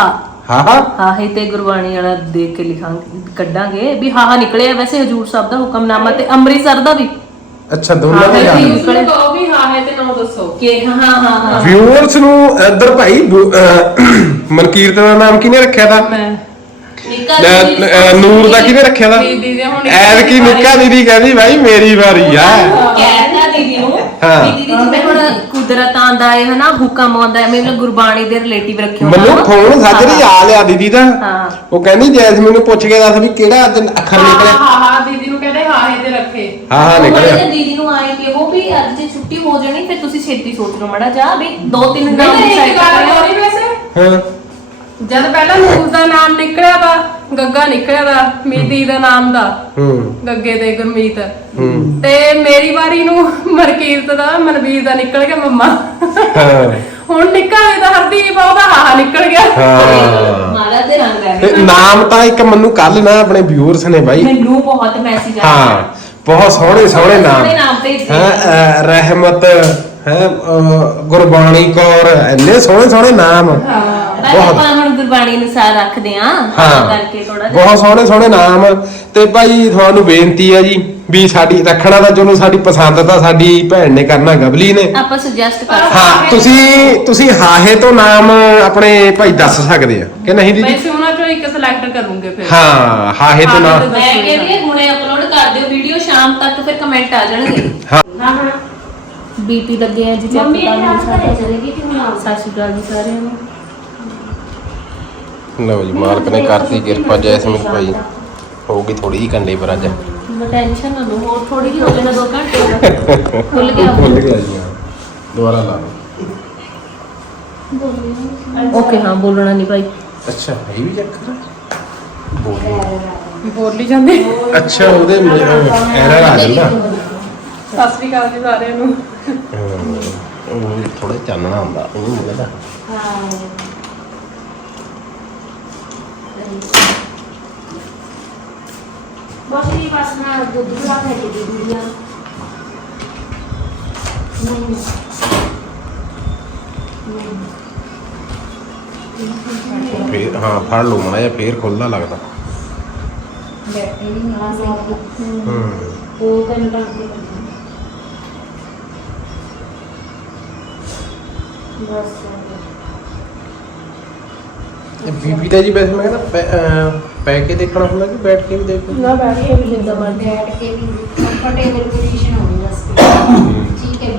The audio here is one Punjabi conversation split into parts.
ਹਾਂ। ਹਾਂ ਹਾਹੇ ਤੇ ਗੁਰਬਾਣੀ ਵਾਲਾ ਦੇਖ ਕੇ ਲਿਖਾਂਗੇ ਕੱਢਾਂਗੇ। ਵੀ ਹਾਹਾ ਨਿਕਲਿਆ ਵੈਸੇ ਹਜੂਰ ਸਾਹਿਬ ਦਾ ਹੁਕਮਨਾਮਾ ਤੇ ਅੰਮ੍ਰਿਤਸਰ ਦਾ ਵੀ। ਅੱਛਾ ਦੋਨਾਂ ਦੇ ਹਾਂ, ਜਾਣ। ਠੀਕ। ਨਿਕਲੇ ਕਹੋ ਵੀ ਹਾਂ ਹੈ ਤੇ ਨਾ ਦੱਸੋ। ਕਿ ਹਾਂ ਹਾਂ ਹਾਂ ਵਿਊਅਰਸ ਨੂੰ ਇੱਧਰ ਭਾਈ ਬੁ- ਅਹ ਮਨਕੀਰਤ ਦਾ ਨਾਮ ਕਿਹਨੇ ਰੱਖਿਆ ਦਾ ਮੈਂ। ਨਿੱਕਾ ਲੈ, ਜੀ ਅਹ ਨੂਰ ਦਾ ਕਿਹਨੇ ਰੱਖਿਆ ਦਾ ਦੀਦੀ ਦੇ ਹੁਣ ਐਦ ਕੀ ਨਿੱਕਾ ਦੀਦੀ ਕਹਿੰਦੀ ਭਾਈ ਮੇਰੀ ਵਾਰੀ ਆ। ਕਹਿਤਾ ਦੀਦੀ ਨੂੰ। ਹਾਂ। ਵੀ ਦੀਦੀ ਜਿਵੇਂ ਹੁਣ ਕੁਦਰਤ ਆਂਦਾ ਹੈ ਹਨਾ ਹੁਕਮ ਆਉਂਦਾ ਹੈ। ਮੈਨੂੰ ਗੁਰਬਾਣੀ ਦੇ ਰਿਲੇਟਿਵ ਰੱਖਿਓ ਮੈਨੂੰ। ਫੋਨ ਸਾਜਰੀ ਆ ਲਿਆ ਦੀਦੀ ਦਾ। ਹਾਂ। ਉਹ ਕਹਿੰਦੀ ਜੈਸਮੀਨ ਨੂੰ ਪੁੱਛ ਕੇ ਦੱਸ ਵੀ ਕਿਹੜਾ ਅੱਜ ਅੱਖਰ ਨਿਕਲਿਆ। ਹਾਂ ਹਾਂ ਦੀਦੀ ਨੂੰ ਕਹਿੰਦੇ ਹਾਂ ਹੈ ਤੇ ਰੱਖੇ। ਹਾਂ ਹਾਂ ਨਿਕਲਿਆ। ਕਹਿੰਦੇ ਦੀਦੀ ਨੂੰ ਆਏ ਕਿ ਉਹ ਵੀ ਅੱਜ ਜੇ ਛੁੱਟੀ ਹੋ ਜਾਣੀ ਫਿਰ ਤੁਸੀਂ ਛੇਤੀ ਸੋਚ ਲਓ ਮੜਾ ਜਾ ਵੀ ਦੋ ਤਿੰਨ ਨਾਮ ਨਹੀਂ ਇੱਕ ਗੱਲ ਵੈਸੇ। ਹਾਂ। ਜਦ ਪਹਿਲਾਂ ਨੂਰ ਦਾ ਨਾਮ ਨਿਕਲਿਆ ਦਾ ਗੱਗਾ ਨਿਕਲਿਆ ਦਾ ਦਾ ਨਾਮ ਦਾ। ਹੂੰ। ਗੱਗੇ ਦੇ ਗੁਰਮੀਤ। ਹੂੰ। ਤੇ ਮੇਰੀ ਵਾਰੀ ਨੂੰ ਮਰਕੀਰਤ ਦਾ ਮਨਵੀਰ ਦਾ ਨਿਕਲ ਗਿਆ ਮੰਮਾ। ਹਾਂ। ਹੁਣ ਨਿਕਲ ਦਾ ਹਰਦੀਪ ਆ, ਉਹਦਾ ਹਾਹਾ ਨਿਕਲ ਗਿਆ। ਹਾਂ। ਮਾਲਾ ਦੇ ਰੰਗ ਤੇ ਨਾਮ ਤਾਂ ਇੱਕ ਮੈਨੂੰ ਕੱਲ ਨਾ ਆਪਣੇ ਵਿਊਅਰਸ ਨੇ ਬਾਈ। ਮੈਨੂੰ ਬਹੁਤ ਮੈਸੇਜ ਆਇਆ। ਹਾਂ ਬਹੁਤ ਸੋਹਣੇ ਸੋਹਣੇ ਨਾਮ। ਸੋਹਣੇ ਨਾਮ ਭੇਜਦੇ ਹੈ ਅਹ, ਰਹਿਮਤ ਹੈ ਗੁਰਬਾਣੀ ਕੌਰ ਇੰਨੇ ਸੋਹਣੇ ਸੋਹਣੇ ਨਾਮ। ਬਸ ਬਹੁਤ। ਆਪਾਂ ਹੁਣ ਗੁਰਬਾਣੀ ਅਨੁਸਾਰ ਰੱਖਦੇ ਆਂ ਹਾਂ। ਕਰਕੇ ਥੋੜਾ ਬਹੁਤ ਸੋਹਣੇ ਸੋਹਣੇ ਨਾਮ। ਤੇ ਭਾਈ ਤੁਹਾਨੂੰ ਬੇਨਤੀ ਹੈ ਜੀ ਵੀ ਸਾਡੀ ਰੱਖਣਾ ਤਾਂ ਚਲੋ ਸਾਡੀ ਪਸੰਦ ਤਾਂ ਸਾਡੀ ਭੈਣ ਨੇ ਕਰਨਾ ਗਬਲੀ ਨੇ। ਆਪਾਂ ਸੁਜੈਸਟ ਕਰ ਹਾਂ ਤੁਸੀਂ ਤੁਸੀਂ ਹਾਹੇ ਤੋਂ ਨਾਮ ਆਪਣੇ ਭਾਈ ਦੱਸ ਸਕਦੇ ਆ। ਕਿ ਨਹੀਂ ਦੀਦੀ? ਵੈਸੇ ਉਹਨਾਂ ਚੋਂ ਇੱਕ ਸਿਲੈਕਟ ਕਰੂੰਗੇ ਫਿਰ। ਹਾਂ ਹਾਹੇ ਤੋਂ ਨਾਮ। ਮੈਂ ਕਹਿੰਦੀ ਹਾਂ, ਹੁਣੇ ਅਪਲੋਡ ਕਰ ਦਿਓ ਵੀਡੀਓ ਸ਼ਾਮ ਤੱਕ ਫਿਰ ਕਮੈਂਟ ਆ ਜਾਣਗੇ। ਹਾਂ। ਹਾਂ। ਹਾਂ ਬੀਪੀ ਲੱਗੇ ਆ ਜੀ ਚੈੱਕ ਮੰਮੀ ਕਰ ਨੇ ਚਲੇ ਗਈ ਕਿ ਹੁਣ ਸਤਿ ਸ਼੍ਰੀ ਅਕਾਲ ਜੀ ਸਾਰਿਆਂ ਨੂੰ। ਲਓ ਜੀ ਮਾਲਕ ਨੇ ਕਰਤੀ ਕਿਰਪਾ ਜੈਸਮੀਨ ਭਾਈ। ਹੋਊਗੀ ਥੋੜੀ ਜਿਹੀ ਕੰਡੇ ਪਰ ਅੱਜ। ਟੈਨਸ਼ਨ ਨਾ ਲਓ ਹੋਰ ਥੋੜੀ ਜਿਹੀ ਹੋ ਜਾਣਾ ਦੋ ਘੰਟੇ ਦਾ। ਖੁੱਲ ਗਿਆ। ਭੁੱਲ ਗਿਆ ਜੀ। ਹਾਂ। ਦੁਬਾਰਾ ਲਾ ਲਓ। ਓਕੇ ਹਾਂ ਬੋਲਣਾ ਨਹੀਂ ਭਾਈ। ਅੱਛਾ ਇਹ ਵੀ ਚੱਕਰ ਹੈ ਬੋਲੀ। ਬੋਲੀ ਜਾਂਦੇ। ਅੱਛਾ ਉਹਦੇ ਐਰਰ ਆ ਜਾਂਦਾ ਸਤਿ ਸ੍ਰੀ ਅਕਾਲ ਜੀ ਸਾਰਿਆਂ ਨੂੰ। ਉਹ ਥੋੜਾ ਚਾਨਣਾ ਹੁੰਦਾ ਉਹਨੂੰ ਮਿਲਦਾ। ਬਸ ਇਹ ਬਸ ਨਾ ਦੁੱਧ ਬਣਾ ਕੇ ਦੇ ਦਿੰਦੀ ਆ ਨਹੀਂ ਫੇਰ ਹਾਂ ਫੜ ਲਓ ਮੜਾ ਜਾਂ ਫੇਰ ਖੁੱਲਦਾ ਲੱਗਦਾ ਬੈਠੇ ਨਹੀਂ ਨਾ ਹੂੰ ਉਹ ਤਿੰਨ ਘੰਟੇ ਬਸ ਇਹ ਬੀਬੀ ਦਾ ਜੀ ਵੈਸੇ ਮੈਂ ਕਹਿੰਦਾ ਪੈ- ਕੇ ਦੇਖਣਾ ਹੁੰਦਾ ਕਿ ਬੈਠ ਕੇ ਵੀ ਦੇਖੋ? ਨਾ ਬੈਠ ਕੇ ਵੀ ਜਿੰਦਾ ਮਰਜ਼ੀ ਬੈਠ ਕੇ ਵੀ ਕੰਫਰਟੇਬਲ ਪੋਜੀਸ਼ਨ ਹੋਣੀ ਬਸ। ਠੀਕ ਹੈ।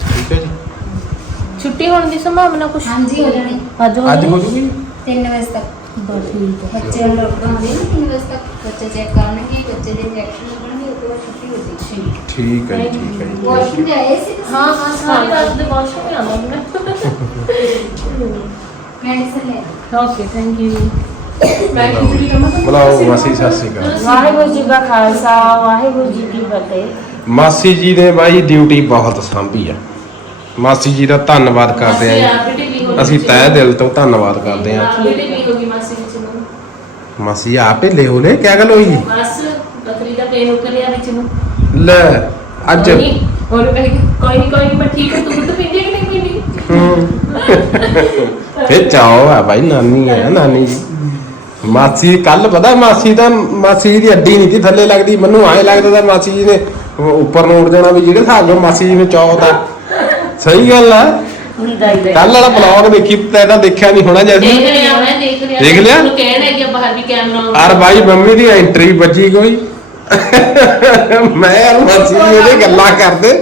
ਠੀਕ ਹੈ ਜੀ। ਛੁੱਟੀ ਹੋਣ ਦੀ ਸੰਭਾਵਨਾ ਕੁਛ? ਹਾਂਜੀ ਹੋ ਜਾਣੀ। ਅੱਜ ਹੋ ਅੱਜ ਹੋ ਜਾਣੀ? ਜੂਗੀ? 3 ਵਜੇ ਤੱਕ। ਬਸ ਠੀਕ ਹੈ। ਬੱਚੇ ਨੂੰ ਡਾਕਟਰ ਆਉਂਦੇ ਨੇ 3 ਵਜੇ ਤੱਕ। ਬੱਚੇ ਚੈੱਕ ਕਰਨਗੇ ਬੱਚੇ ਦੇ ਇੰਜੈਕਸ਼ਨ ਲੱਗਣਗੇ ਉਸ ਤੋਂ ਬਾਅਦ ਛੁੱਟੀ ਹੋ ਜਾਏਗੀ। ਠੀਕ। ਹੈ ਜੀ ਠੀਕ ਹੈ ਜੀ। ਵਾਸ਼ਿੰਗ ਤੇ ਆਏ ਸੀ? ਹਾਂ ਹਾਂ ਸਾਰੀ ਰਾਤ ਦੇ ਵਾਸ਼ਰੂਮ ਹੀ ਮੈਂ ਮੈਡੀਸਨ ਲੈ ਓਕੇ ਥੈਂਕ ਯੂ ਬੁਲਾਓ ਮਾਸੀ ਸਤਿ ਸ਼੍ਰੀ ਅਕਾਲ ਵਾਹਿਗੁਰੂ ਜੀ ਕਾ ਖਾਲਸਾ, ਵਾਹਿਗੁਰੂ ਜੀ ਕੀ ਫਤਿਹ। ਮਾਸੀ ਜੀ ਨੇ ਬਾਈ ਡਿਊਟੀ ਬਹੁਤ ਸੰਭੀ ਆ ਮਾਸੀ ਜੀ ਦਾ ਧੰਨਵਾਦ ਕਰਦੇ ਮਾਸੀ ਆ ਆਪ ਅਸੀਂ ਤਹਿ ਦਿਲ ਤੋਂ ਧੰਨਵਾਦ ਕਰਦੇ ਆ। ਆਪ ਹੀ ਢਿੱਲੀ ਹੋ ਗਈ ਮਾਸੀ ਵਿੱਚ ਨੂੰ ਮਾਸੀ ਆਪੇ ਲੈ ਹੋਲੇ ਕੀ ਗੱਲ ਹੋਈ? ਬਸ ਬੱਕਰੀ ਦਾ ਪੇਨ ਉਤਰ ਲਿਆ ਵਿੱਚ ਨੂੰ ਲੈ, ਅੱਜ। ਕੋਈ ਨਹੀਂ ਹੋਰ ਕਹੇ ਕੋਈ ਨਹੀਂ ਕੋਈ ਨਹੀਂ ਮੈਂ ਠੀਕ ਹਾਂ। ਤੂੰ ਦੁੱਧ ਪੀਂਦੀ ਹੈ ਕਿ ਨਹੀਂ ਪੀਂਦੀ ਹੂੰ ਫੇ ਚਾਓ ਆ ਬਾਈ, ਨਾਨੀ ਹੈ ਨਾਨੀ ਜੀ। ਮਾਸੀ ਕੱਲ ਪਤਾ ਮਾਸੀ ਤਾਂ ਮਾਸੀ ਦੀ ਅੱਡੀ ਨਹੀਂ ਸੀ ਥੱਲੇ ਲੱਗਦੀ ਮੈਨੂੰ ਐਂ ਲੱਗਦਾ ਤਾਂ ਮਾਸੀ ਜੀ ਨੇ ਉੱਪਰ ਨੂੰ ਉੱਡ ਜਾਣਾ ਵੀ ਜਿਹੜੇ ਹਿਸਾਬ ਨਾਲ ਮਾਸੀ ਜੀ ਨੂੰ ਚਾਅ ਦਾ ਸਹੀ ਗੱਲ ਆ। ਕੱਲ ਵਾਲਾ ਬਲੌਗ ਦੇਖੀ ਤੈ ਤਾਂ ਦੇਖਿਆ ਨਹੀਂ ਹੋਣਾ ਦੇਖ ਜੈਸੀ ਲਿਆ ਦੇਖ ਲਿਆ। ਦੇਖ ਲਿਆ? ਉਹਨੂੰ ਕਹਿਣਾ ਹੈ ਕਿ ਬਾਹਰ ਵੀ ਕੈਮਰਾ ਅਰ ਬਾਈ ਮੰਮੀ ਦੀ ਐਂਟਰੀ ਵੱਜੀ ਕੋਈ। ਮੈਂ ਮਾਸੀ ਜੀ ਉਹਦੇ ਗੱਲਾਂ ਕਰਦੇ